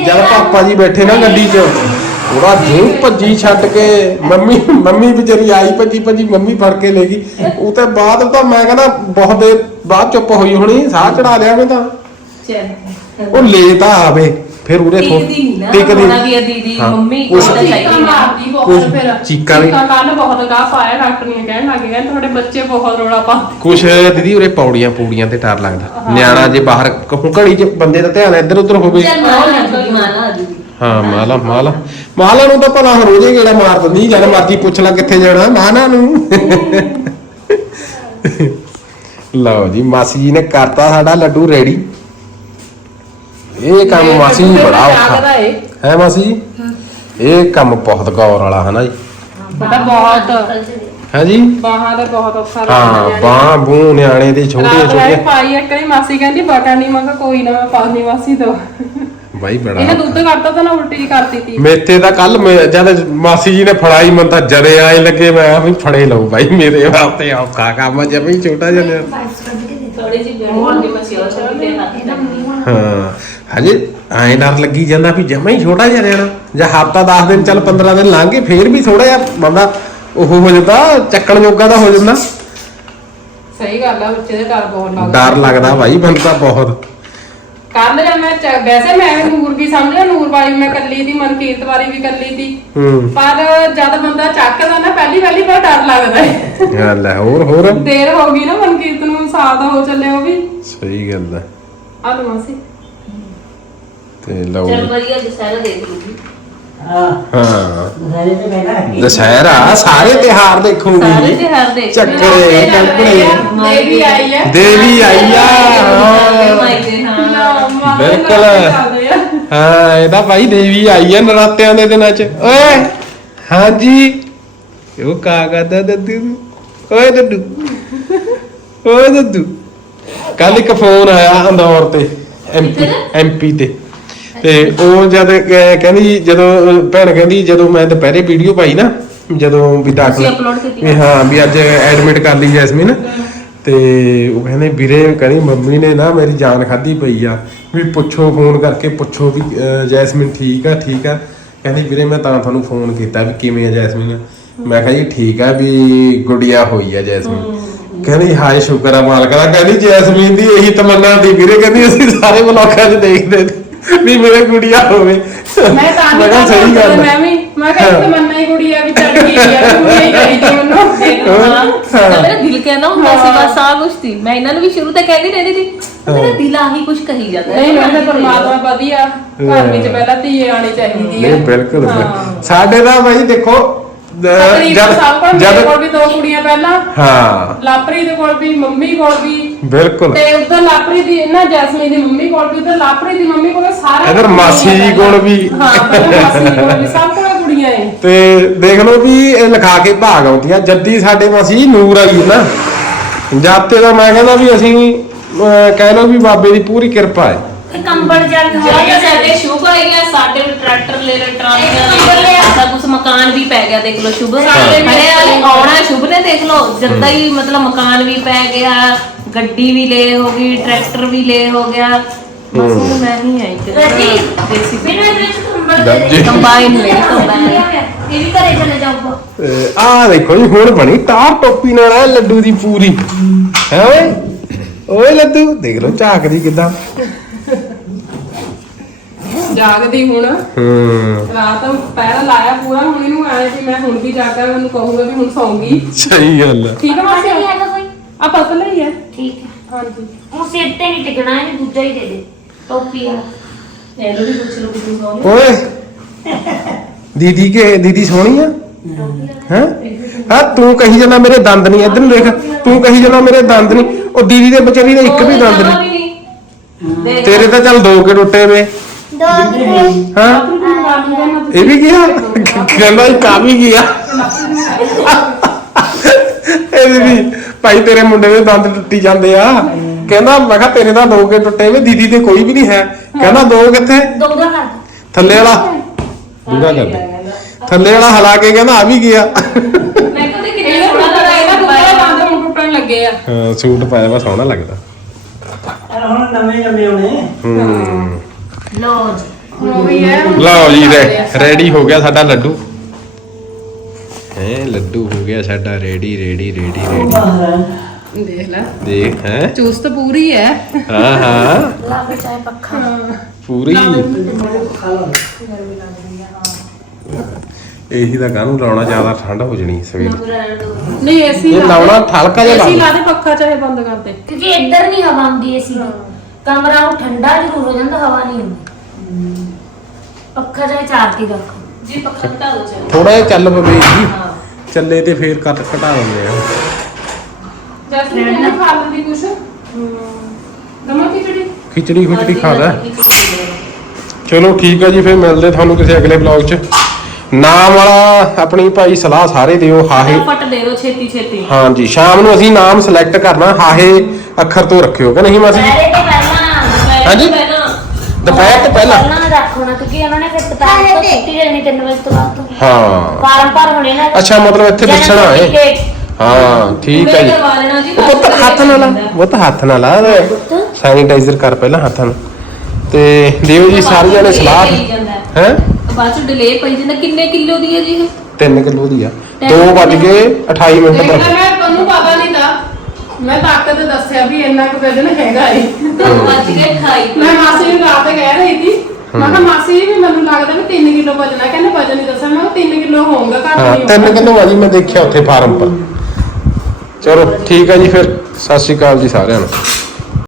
ਜਦ ਪਾਪਾ ਜੀ ਬੈਠੇ ਨਾ ਗੱਡੀ 'ਚ। ਉਹਦਾ ਜੂ ਭੱਜੀ ਛੱਡ ਕੇ ਮੰਮੀ ਮੰਮੀ ਵਿਚਾਰੀ ਆਈ ਭੱਜੀ ਭੱਜੀ ਮੰਮੀ ਫੜ ਕੇ ਲੈ ਗਈ। ਉਹ ਤੇ ਬਾਅਦ ਤਾਂ ਮੈਂ ਕਹਿੰਦਾ ਬਹੁਤ ਦੇਰ ਬਾਅਦ ਚੁੱਪ ਹੋਈ ਹੋਣੀ ਸਾਹ ਚੜਾ ਲਿਆ ਮੈਂ ਤਾਂ। ਚੱਲ। ਉਹ ਲੈ ਤਾਂ ਆਵੇ ਫਿਰ ਉਰੇ ਥੋ- ਟਿਕਦੀ ਨਹੀਂ ਦੀਦੀ ਮੰਮੀ ਕੁਛ- ਕੋਲ ਚੀਕਾਂ ਚਾਹੀਦੀ ਨਾ। ਮਾਰਦੀ ਬਹੁਤ ਕੁਛ ਫਿਰ। ਚੀਕਾਂ ਵੀ- ਕੱਲ ਬਹੁਤ ਗਾਹ ਪਾਇਆ ਡਾਕਟਰ ਨੇ ਕਹਿਣ ਲੱਗ ਗਏ ਤੁਹਾਡੇ ਬੱਚੇ ਬਹੁਤ ਰੋਲਾ ਪਾਉਂਦੇ। ਕੁਛ ਦੀਦੀ ਉਰੇ ਪੌੜੀਆਂ ਪੂੜੀਆਂ ਤੇ ਡਰ ਲੱਗਦਾ। ਨਿਆਣਾ ਜੇ ਬਾਹਰ ਘੜੀ ਚ ਬੰਦੇ ਦਾ ਧਿਆਨ ਇੱਧਰ ਉੱਧਰ ਹੋਵੇ ਹਾਂ ਮਾਲਾ ਮਾਲਾ ਮਾਲਾ। ਨੂੰ ਤਾਂ ਭਲਾ ਰੋਜੇ ਕਿਹੜਾ ਮਾਰ ਦਿੰਦੀ ਜਦ ਮਰਜ਼ੀ ਪੁੱਛ ਲੈ ਕਿੱਥੇ ਜਾਣਾ ਮਾਨਾ ਨੂੰ। ਲਓ ਜੀ ਮਾਸੀ ਜੀ ਨੇ ਕਰਤਾ ਸਾਡਾ ਲੱਡੂ ਰੈਡੀ। ਇਹ ਕੰਮ ਮਾਸੀ ਜੀ ਬੜਾ ਔਖਾ। ਹੈ ਮਾਸੀ ਜੀ? ਇਹ ਕੰਮ ਬਹੁਤ ਗੌਰ ਵਾਲਾ ਹੈ ਨਾ ਜੀ? ਬੜਾ ਬਹੁਤ। ਹੈ ਜੀ? ਬਾਹਾਂ ਦਾ ਬਹੁਤ ਔਖਾ ਹਾਂ ਬਾਹ ਬੂ ਨਿਆਣੇ ਦੇ ਛੋਟੇ ਛੋਟੇ। ਪਾਈ ਇੱਕ ਵਾਰੀ ਮਾਸੀ ਕਹਿੰਦੀ ਬਟਾ ਨਹੀਂ ਮੈਂ ਕਿਹਾ ਕੋਈ ਨਾ ਮੈਂ ਪਾਉਣੀ ਮਾਸੀ ਤੋਂ। ਬਾਈ ਬੜਾ। ਇਹਨੇ ਦੁੱਧ ਕੱਢਤਾ ਤਾਂ ਨਾ ਉਲਟੀ ਕਰਤੀ ਤੀ। ਮੇਤੇ ਦਾ ਕੱਲ ਜਦ ਮਾਸੀ ਜੀ ਨੇ ਫੜਾਈ ਮਨ ਤਾਂ ਜਦੇ ਆਏ ਲੱਗੇ ਮੈਂ ਵੀ ਫੜੇ ਲਓ ਬਾਈ ਮੇਰੇ ਵਾਸਤੇ ਔਖਾ ਕੰਮ ਆ ਜਮੀ ਛੋਟਾ ਜਿਹਾ ਥੋੜੀ ਹੱਥ ਹਾਂ ਹਜੇ ਐਂ ਡਰ ਲੱਗੀ ਜਾਂਦਾ ਵੀ ਜਮਾ ਹੀ ਛੋਟਾ ਜਿਹਾ ਰਹਿਣਾ ਜਾਂ ਹਫਤਾ 10 ਦਿਨ ਚੱਲ 15 ਦਿਨ ਲੰਘ ਗਏ ਫੇਰ ਵੀ ਥੋੜਾ ਜਿਹਾ ਬੰਦਾ ਉਹ ਹੋ ਜਾਂਦਾ ਚੱਕਣ ਜੋਗਾ ਦਾ ਹੋ ਜਾਂਦਾ। ਸਹੀ ਗੱਲ ਆ ਬੱਚੇ ਦੇ ਡਰ ਬਹੁਤ ਲੱਗਦਾ। ਡਰ ਲੱਗਦਾ ਭਾਈ ਤਾਂ ਬਹੁਤ। ਕੱਲ ਜਦ ਮੈਂ ਚ- ਵੈਸੇ ਮੈਂ ਵੀ ਨੂਰ ਵੀ ਸਮਝ ਲਿਆ ਨੂਰ ਵਾਲੀ ਮੈਂ ਕੱਲੀ ਦੀ ਮਨਕੀਰਤ ਵਾਲੀ ਵੀ ਕੱਲੀ ਦੀ। ਹੂੰ। ਪਰ ਜਦ ਬੰਦਾ ਚੱਕਦਾ ਨਾ ਪਹਿਲੀ ਪਹਿਲੀ ਵਾਰ ਡਰ ਲੱਗਦਾ ਹੈ। ਗੱਲ ਹੈ ਹੋਰ ਹੋਰ? ਦੇਰ ਹੋ ਗਈ ਨਾ ਮਨਕੀਰਤ ਨੂੰ ਸਾਲ ਦਾ ਹੋ ਚੱਲੇ ਉਹ ਵੀ। ਸਹੀ ਗੱਲ ਹੈ। ਆ ਲਓ ਮਾਸੀ। ਤੇ ਲਓ। ਚੱਲ ਵਧੀਆ ਦਸਹਿਰਾ ਦੇਖ ਲੂਗੀ ਹਾਂ। ਦਸ਼ਹਿਰਾ ਸਾਰੇ ਤਿਹਾਰ ਦੇਖੂਗੀ। ਸਾਰੇ ਤਿਉਹਾਰ ਦੇਖ ਚੱਕਰੇ ਕੱਪੜੇ ਦੇਵੀ ਆਈ ਹੈ। ਦੇਵੀ ਆਈ ਆ। ਹਾਂ। ਮਾਈ ਦੇ ਹਾਂ ਬਿਲਕੁਲ। ਹਾਂ ਇਹਦਾ ਭਾਈ ਦੇਵੀ ਆਈ ਹੈ ਨਰਾਤਿਆਂ ਦੇ ਦਿਨਾਂ ਚ। ਓਏ ਹਾਂਜੀ। ਉਹ ਕਾ ਕਰਦਾ ਦੱਦੂ। ਓਏ ਦੱਦੂ। ਓਏ ਦੱਦੂ। ਕੱਲ ਇੱਕ ਫੋਨ ਆਇਆ ਅੰਦੌਰ ਤੇ ਐਮਪੀ ਐਮਪੀ ਤੇ। ਤੇ ਉਹ ਜਦ ਕ- ਕਹਿੰਦੀ ਜਦੋਂ ਭੈਣ ਕਹਿੰਦੀ ਜਦੋਂ ਮੈਂ ਦੁਪਹਿਰੇ ਵੀਡੀਓ ਪਾਈ ਨਾ ਜਦੋਂ ਵੀ ਦਾਖਲ ਤੁਸੀਂ upload ਕੀਤੀ ਵੀ ਹਾਂ ਵੀ ਅੱਜ ਐਡਮਿਟ ਕਰ ਲਈ ਜੈਸਮੀਨ। ਤੇ ਉਹ ਕਹਿੰਦੇ ਵੀਰੇ ਕਹਿੰਦੀ ਮੰਮੀ ਨੇ ਨਾ ਮੇਰੀ ਜਾਨ ਖਾਦੀ ਪਈ ਆ ਵੀ ਪੁੱਛੋ ਫੋਨ ਕਰਕੇ ਪੁੱਛੋ ਵੀ ਅਹ, ਜੈਸਮੀਨ ਠੀਕ ਆ ਠੀਕ ਆ। ਕਹਿੰਦੀ ਵੀਰੇ ਮੈਂ ਤਾਂ ਤੁਹਾਨੂੰ ਫੋਨ ਕੀਤਾ ਵੀ ਕਿਵੇਂ ਆ ਜੈਸਮੀਨ? ਮੈਂ ਕਿਹਾ ਜੀ ਠੀਕ ਆ ਵੀ ਗੁੜੀਆ ਹੋਈ ਆ ਜੈਸਮੀਨ। ਕਹਿੰਦੀ ਹਾਏ ਸ਼ੁਕਰ ਆ ਮਾਲਕ ਦਾ। ਕਹਿੰਦੀ ਜੈਸਮੀਨ ਦੀ ਇਹੀ ਤਮੰਨਾ ਸੀ ਵੀਰੇ ਕਹਿੰਦੀ ਅਸੀਂ ਸਾਰੇ ਬਲੋਕਾਂ 'ਚ ਦੇਖਦੇ ਸੀ ਵੀ ਮੇਰੇ ਗੁੜੀਆ ਹੋਵੇ। ਮੈਂ ਤਾਂ ਮੈਂ ਨਹੀਂ ਕਿਹਾ ਸਹੀ ਗੱਲ ਮੈਂ ਹੈ ਵੀ ਮੈਂ ਕਿਹਾ ਤਮੰਨਾ ਹੀ ਕੁੜੀ ਆ ਵੀ ਚੱਲ ਠੀਕ ਆ ਤੂੰ ਨਹੀਂ ਕਰੀ ਤੀ ਉਹਨੂੰ ਤਾਂ ਮੇਰਾ ਦਿਲ ਕਹਿੰਦਾ ਹੁੰਦਾ ਸੀ ਬਸ ਆ ਕੁਛ ਸੀ। ਮੈਂ ਇਹਨਾਂ ਨੂੰ ਵੀ ਸ਼ੁਰੂ ਤੋਂ ਕਹਿੰਦੀ ਰਹਿੰਦੀ ਸੀ ਤਾਂ ਮੇਰਾ ਦਿਲ ਆਹੀ ਕੁਛ ਕਹੀ ਜਾਂਦਾ। ਨਹੀਂ ਮੈਂ ਤਾਂ ਪਰਮਾਤਮਾ ਵਧੀਆ। ਘਰ ਵਿੱਚ ਪਹਿਲਾਂ ਧੀਏ ਆਣੀ ਚਾਹੀਦੀ ਹੈ ਨਹੀਂ ਬਿਲਕੁਲ। ਹਾਂ। ਸਾਡੇ ਦਾ ਦੇਖੋ ਕੋਲ ਵੀ ਕੁੜੀਆਂ ਪਹਿਲਾਂ। ਹਾਂ। ਲਾਪਰੀ ਦੇ ਕੋਲ ਵੀ ਮੰਮੀ ਕੋਲ ਵੀ। ਬਿਲਕੁਲ। ਤੇ ਉਧਰ ਲਾਪਰੀ ਦੀ ਨਾ ਜੈਸਮੀਨ ਦੀ ਮੰਮੀ ਕੋਲ ਵੀ ਉਧਰ ਲਾਪਰੀ ਦੀ ਮੰਮੀ ਕੋਲ ਸਾਰਾ ਇੱਧਰ ਮਾਸੀ ਜੀ ਕੋਲ ਵੀ। ਹਾਂ ਮਾਸੀ ਜੀ ਕੋਲ ਵੀ ਸਭ ਕੋਲ ਏ। ਤੇ ਦੇਖ ਲਓ ਵੀ ਇਹ ਲਿਖਾ ਕੇ ਭਾਗ ਆਉਂਦੀਆਂ। ਜੱਦੀ ਸਾਡੇ ਮਾਸੀ ਨੂਰ ਆਈ ਨਾ। ਜਾਤੇ ਦਾ ਮੈਂ ਕਹਿੰਦਾ ਵੀ ਅਸੀਂ ਅਹ, ਕਹਿ ਲਓ ਵੀ ਬਾਬੇ ਦੀ ਪੂਰੀ ਕਿਰਪਾ ਹੈ ਇਹ ਕੰਬਲ ਜਲ ਜਿਹੜੇ ਸਾਡੇ ਸ਼ੁਭ ਆ ਗਿਆ ਸਾਡੇ ਵੀ ਟਰੈਕਟਰ ਲੈ ਲੈ ਟਰਾਲੀਆਂ ਲੈ ਐਸਾ ਕੁਛ ਮਕਾਨ ਵੀ ਪੈ ਗਿਆ ਦੇਖ ਲਓ ਸ਼ੁਭ। ਸਾਡੇ ਹਰੇ ਵਾਲੇ ਆਉਣਾ ਸ਼ੁਭ ਨੇ ਦੇਖ ਲਓ। ਜਦਾਂ ਹੀ ਮਤਲਬ ਮਕਾਨ ਵੀ ਪੈ ਗਿਆ ਗੱਡੀ ਵੀ ਲੈ ਹੋ ਗਈ ਟਰੈਕਟਰ ਵੀ ਲੈ ਹੋ ਗਿਆ। ਬਸ ਹੁਣ ਮੈਂ ਹੀ ਆਈ। ਕਿ ਰੱਜੀ ਦੇਸੀ ਬਿਨਾਂ ਇਹਦੇ ਵਿੱਚ ਦੇ ਕੰਬਾਈਨ ਲੈ ਕੰਬਾਈਨ ਇਹ ਵੀ ਘਰੇ ਚਲੇ ਜਾਊਗਾ ਆਹ ਦੇਖੋ ਜੀ ਹੁਣ ਬਣੀ ਟਾਪ ਟੋਪੀ ਨਾਲ ਐ ਲੱਡੂ ਦੀ ਪੂਰੀ। ਹੈ ਓਏ? ਓਏ ਲੱਡੂ ਦੇਖ ਲਓ ਝਾਕਦੀ ਕਿਦਾਂ। ਜਾਗਦੀ ਹੁਣ। ਹੂੰ। ਰਾਤ ਪਹਿਰਾ ਲਾਇਆ ਪੂਰਾ ਹੁਣ ਇਹਨੂੰ ਆਇਆ ਕਿ ਮੈਂ ਹੁਣ ਵੀ ਜਾਗਾ ਮੈਨੂੰ ਕਹੂੰਗਾ ਵੀ ਹੁਣ ਸੌਂਗੀ। ਸਹੀ ਗੱਲ ਹੈ ਠੀਕ ਹੈ ਮਾਸੀ? ਮਾਸੀ ਨਹੀਂ ਹੈਗਾ ਕੋਈ। ਆ ਪਤਲਾ ਹੀ ਹੈ ਠੀਕ ਹੈ ਹਾਂਜੀ। ਉਹ ਸਿਰ ਤੇ ਨਹੀਂ ਟਿਕਣਾ ਇਹਨੇ ਦੂਜਾ ਹੀ ਦੇ ਦੇ। ਟੋਪੀ ਆ। ਇਹਨੂੰ ਵੀ ਪੁੱਛ ਲਓ ਕਿਉਂ ਸੌਂ ਓਏ। ਦੀਦੀ ਕੇ ਦੀਦੀ ਸੋਹਣੀ ਆ? ਹੈ? ਹਾਂ ਤੂੰ ਕਹੀ ਜਾਂਦਾ ਮੇਰੇ ਦੰਦ ਨਹੀਂ ਇਧਰ ਨੂੰ ਦੇਖ। ਤੂੰ ਕਹੀ ਜਾਂਦਾ ਮੇਰੇ ਦੰਦ ਨਹੀਂ। ਉਹ ਦੀਦੀ ਦੇ ਵਿਚਾਰੀ ਦੇ ਇੱਕ ਵੀ ਦੰਦ ਨਹੀਂ। ਦੇਖ। ਤੇਰੇ ਤਾਂ ਚੱਲ ਦੋ ਕੇ ਟੁੱਟੇ ਵੇ। ਦੋ ਹਾਂ? ਇਹ ਵੀ ਗਿਆ? ਕਹਿੰਦਾ ਇਹ ਕਾ ਵੀ ਗਿਆ। ਇਹ ਵੀ ਭਾਈ ਤੇਰੇ ਮੁੰਡੇ ਦੇ ਦੰਦ ਟੁੱਟੀ ਜਾਂਦੇ ਆ। ਕਹਿੰਦਾ ਮੈਂ ਕਿਹਾ ਤੇਰੇ ਤਾਂ ਦੋ ਕੇ ਟੁੱਟੇ ਵੇ ਦੀਦੀ ਦੇ ਕੋਈ ਵੀ ਨਹੀਂ ਹੈ। ਕਹਿੰਦਾ ਦੋ ਕਿੱਥੇ? ਦੋ ਦਾ ਕਰ ਥੱਲੇ ਵਾਲਾ। ਦੂਗਾ ਕਰ ਦੇ। ਥੱਲੇ ਵਾਲਾ ਹਲਾ ਕੇ ਕਹਿੰਦਾ ਆ ਵੀ ਗਿਆ। ਮੈਂ ਕਹਿੰਦੀ ਕਿੰਨੇ ਇਹਦਾ ਸੋਹਣਾ ਇਹਦਾ ਲੱਗਦਾ ਦੰਦ ਹੁਣ ਟੁੱਟਣ ਲੱਗੇ ਆ। ਹਾਂ ਸੂਟ ਪਾਇਆ ਵਾ ਸੋਹਣਾ ਲੱਗਦਾ। ਹੁਣ ਨਵੇਂ ਨਵੇਂ ਆਉਣੇ। ਹੂੰ। ਲੋ ਜੀ। ਉਹ ਵੀ ਹੈ। ਹੁਣ ਲਓ ਜੀ। ਰੈਡੀ ਹੋ ਗਿਆ ਸਾਡਾ ਲੱਡੂ। ਹੈ ਲੱਡੂ ਹੋ ਗਿਆ ਸਾਡਾ ਰੈਡੀ ਰੈਡੀ ਰੈਡੀ ਰੈਡੀ। ਬਾਹਰ ਦੇਖ ਲੈ। ਦੇਖ ਹੈ? ਚੁਸਤ ਪੂਰੀ ਹੈ ਹਾਂ ਹਾਂ। ਲਾ ਕੇ ਚਾਹੇ ਪੱਖਾ। ਪੂਰੀ। ਇਹੀ ਤਾਂ ਕਾਹਨੂੰ ਲਾਉਣਾ ਜ਼ਿਆਦਾ ਠੰਡ ਹੋ ਜਣੀ ਸਵੇਰ ਨਹੀਂ ਏਸੀ ਇਹ ਲਾਉਣਾ ਠਲਕਾ ਜਿਹਾ ਏਸੀ ਲਾ ਲਾ ਦੇ। ਪੱਖਾ ਚਾਹੇ ਬੰਦ ਕਰ ਦੇ। ਕਿਉਂਕਿ ਇੱਧਰ ਨਹੀਂ ਹਵਾ ਆਉਂਦੀ ਏਸੀ ਦੀ ਕਮਰਾ ਉਹ ਠੰਡਾ ਜ਼ਰੂਰ ਹੋ ਜਾਂਦਾ ਹਵਾ ਨਹੀਂ ਹੁੰਦੀ ਪੱਖਾ ਚਾਹੇ ਚਾਰ ਕੇ ਰੱਖੋ। ਜੀ ਪੱਖਾ ਘਟਾ ਦੋ ਚਾਹੇ। ਥੋੜਾ ਜਿਹਾ ਚੱਲ ਪਵੇ ਜੀ। ਚੱਲੇ ਤੇ ਫੇਰ ਕੱਟ ਘਟਾ ਦਿੰਦੇ ਆ। ਜੈਸਮੀਨ ਨੇ ਖਾ ਲੈਂਦੀ ਕੁਛ? ਦਮਾ ਖਿਚੜੀ? ਖਿਚੜੀ ਖੁਚੜੀ ਖਾਦਾ ਚਲੋ ਠੀਕ ਆ ਜੀ ਫਿਰ ਮਿਲਦੇ ਤੁਹਾਨੂੰ ਕਿਸੇ ਅਗਲੇ ਵਲੌਗ 'ਚ। ਨਾਮ ਵਾਲਾ ਆਪਣੀ ਭਾਈ ਸਲਾਹ ਸਾਰੇ ਦਿਓ ਹਾਹੇ। ਫਟ ਦੇ ਦੋ ਛੇਤੀ ਛੇਤੀ। ਹਾਂਜੀ ਸ਼ਾਮ ਨੂੰ ਅਸੀਂ ਨਾਮ ਸਿਲੈਕਟ ਕਰਨਾ ਹਾਹੇ ਅੱਖਰ ਤੋਂ ਰੱਖਿਓ ਕਿ ਨਹੀਂ ਮਾਸੀ ਜੀ? ਪਹਿਲੇ ਤੇ ਪਹਿਲਾਂ ਹਾਂਜੀ? ਦੁਪਹਿਰ ਤੋਂ ਪਹਿਲਾਂ? ਪਹਿਲਾਂ ਰੱਖੋ ਨਾ ਕਿਉਂਕਿ ਉਹਨਾਂ ਨੇ ਫਿਰ ਪਤਾ ਤੋਂ ਛੁੱਟੀ ਦੇਣੀ 3 ਵਜੇ ਤੋਂ ਬਾਅਦ ਤੋਂ। ਹਾਂ। ਫਾਰਮ ਭਰ ਹੋਣੇ ਨਾ। ਅੱਛਾ ਮਤਲਬ ਇੱਥੇ ਪੁੱਛਣਾ ਹੈ। ਹਾਂ ਠੀਕ ਹੈ ਜੀ। ਕਰਵਾ ਲੈਣਾ ਜੀ ਉਹ ਤਾਂ ਹੱਥ ਨਾਲ ਲਾ ਉਹ ਤਾਂ ਹੱਥ ਨਾਲ ਲਾ ਸੈਨੀਟਾਈਜ਼ਰ ਕਰ ਪਹਿਲਾਂ ਹੱਥਾਂ ਨੂੰ। ਤੇ ਦਿਓ ਜੀ ਸਾਰਿਆਂ ਨੇ ਸਲਾਹ। ਹੈ? ਬਾਅਦ ਚ ਡਿਲੇ ਪਈ ਜਾਂਦਾ। ਕਿੰਨੇ ਕਿਲੋ ਦੀ ਹੈ ਜੀ ਇਹ? 3 ਕਿਲੋ ਦੀ ਆ। 2 ਵੱਜ ਕੇ 28 ਮਿੰਟ ਦੇਖ ਪਰ ਲੈ ਮੈਂ ਤੁਹਾਨੂੰ ਪਤਾ ਨਹੀਂ ਤਾਂ। ਮੈਂ ਤਾਕਤ ਦੱਸਿਆ ਵੀ ਇੰਨਾ ਕੁ ਵਜਨ ਹੈਗਾ ਏ। ਕੇ 28 ਮੈਂ ਮਾਸੀ ਨੂੰ ਰਾਤ ਕਹਿ ਰਹੀ ਸੀ। ਮੈਂ ਕਿਹਾ ਮਾਸੀ ਵੀ ਮੈਨੂੰ ਲੱਗਦਾ ਵੀ 3 ਕਿਲੋ ਵਜਨ ਹੈ ਕਹਿੰਦੇ ਵਜਨ ਨਹੀਂ ਦੱਸਿਆ ਮੈਂ ਕਿਹਾ 3 ਕਿਲੋ ਹੋਊਗਾ ਘੱਟ ਹਾਂ ਨਹੀਂ 3 ਹੋਊਗਾ। ਕਿਲੋ ਜੀ ਮੈਂ ਦੇਖਿਆ ਉੱਥੇ ਫਾਰਮ ਪਰ। ਚਲੋ ਠੀਕ ਹੈ ਜੀ ਫਿਰ। ਸਤਿ ਸ਼੍ਰੀ ਅਕਾਲ ਜੀ ਸਾਰਿਆਂ ਨੂੰ।